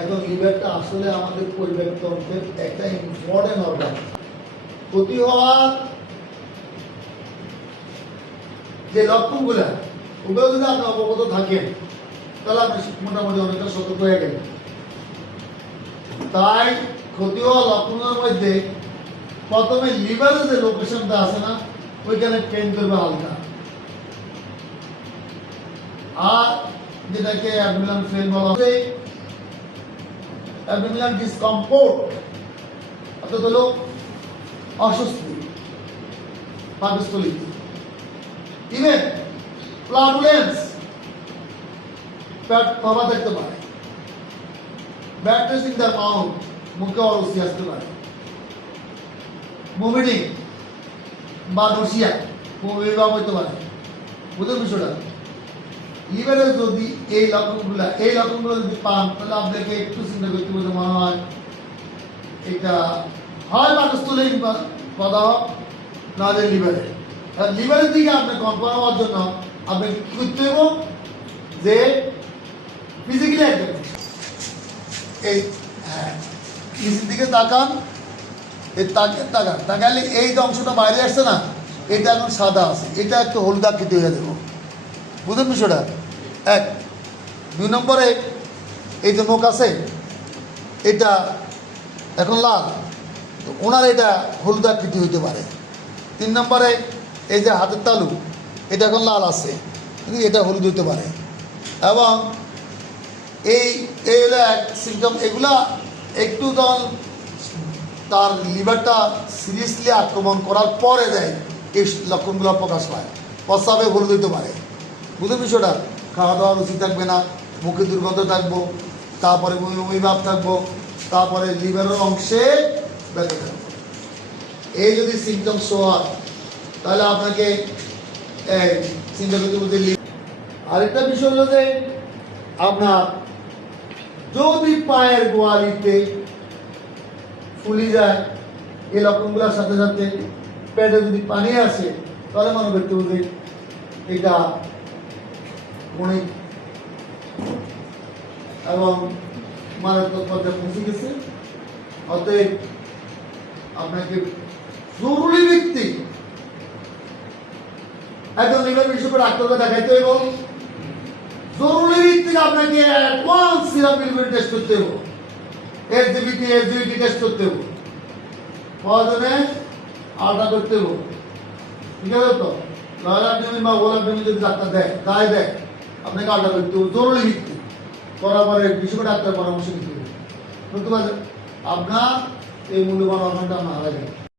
এখন লিভারটা আসলে আমাদের পরিবেশতন্ত্রের একটা ইম্পর্টেন্ট অর্গান। ক্ষতি হওয়ার যে লক্ষণগুলো, ওগুলো যদি আপনি অবগত থাকেন তাহলে আপনি মোটামুটি অনেকটা সতর্ক হয়ে গেলেন। তাই ক্ষতি হওয়ার লক্ষণের মধ্যে প্রথমে লিভারের যে লোকেশনটা আছে না, ওইখানে পেন করবে হালকা, আর যেটাকে অ্যাবডোমিনাল পেন বলা হয়, অ্যাবডোমিনাল ডিসকমফোর্ট অর্থাৎ হলো অস্বস্তি পাকস্থলী, ইভেন ফ্লাটুলেন্স, পেট ফাঁপা থাকতে পারে, bad test in the mouth, মুখে অরুচি আসতে পারে, ভমিটিং বা নসিয়া বমি হতে পারে। বুঝলেন বিষয়টা? লিভারের যদি এই লক্ষণগুলো যদি পান তাহলে আপনাকে একটু চিন্তা করতে বলতে মনে হয় এটা হয় পাকস্থলী প্রদাহ, নাহলে লিভারে। লিভারের দিকে আপনি কনফার্ম হওয়ার জন্য আপনাকে কি করতে হবে যে ফিজিক্যালি একদম এই নিচের দিকে তাকান, এই তাকান, তাকালে এই যে অংশটা বাইরে আসছে না, এটা এখন সাদা আছে, এটা একটু হলুদ আকৃতি হয়ে দেবো। বুঝলেন বিষয়টা? এক। 2 নম্বরে এই যে নখ আছে এটা এখন লাল, তো ওনার এটা হলুদ আকৃতি হইতে পারে। 3 নম্বরে এই যে হাতের তালু, এটা এখন লাল আছে কিন্তু এটা হলুদ হইতে পারে। এবং এই হলো এক সিমটম। এগুলা একটু যখন তার লিভারটা সিরিয়াসলি আক্রমণ করার পরে দেয় এই লক্ষণগুলো প্রকাশ পায়। প্রস্রাবে হলুদ হইতে পারে। বুঝলেন বিষয়টা? খাওয়া দাওয়া রুচি থাকবে না, মুখে দুর্গন্ধ থাকবো, তারপরে বমি ভাব থাকবো, তারপরে লিভারের অংশে ব্যথা থাকবে। এই যদি সিমটমস হয় তাহলে আপনাকে চিন্তা করতে বলতে। আরেকটা বিষয় হলো যে আপনার যদি পায়ের গোয়ালিতে ফুলি যায়, এই লক্ষণগুলোর সাথে সাথে পেটে যদি পানি আসে তাহলে মনে করতে হবে এটা অনেক এবং মারাত্মক পর্যায়ে পৌঁছে গেছে। অতএব আপনাকে জরুরি ভিত্তিক একদম লিভার বিশেষজ্ঞ ডাক্তারকে দেখাইতে হবে। জরুরি ভিত্তিক আপনাকে অ্যাডভান্স সিরাম বিলিরুবিন টেস্ট করতে হবে, এসজিবিটি টেস্ট করতে হবে, প্রয়োজনে আলট্রা করতে হবে। ঠিক আছে তো? লয়লাডমিন বা ওলাডমিন যদি ডাক্তার দেয়, গায়ে দেয়, আপনাকে আলট্রা করতে হবে জরুরি ভিত্তিক। করার পরে বিশেষজ্ঞ ডাক্তার পরামর্শ নিতে হবে। বুঝতে পারছেন? আপনার এই মূল্যবান অর্গানটা হারাই যাবে।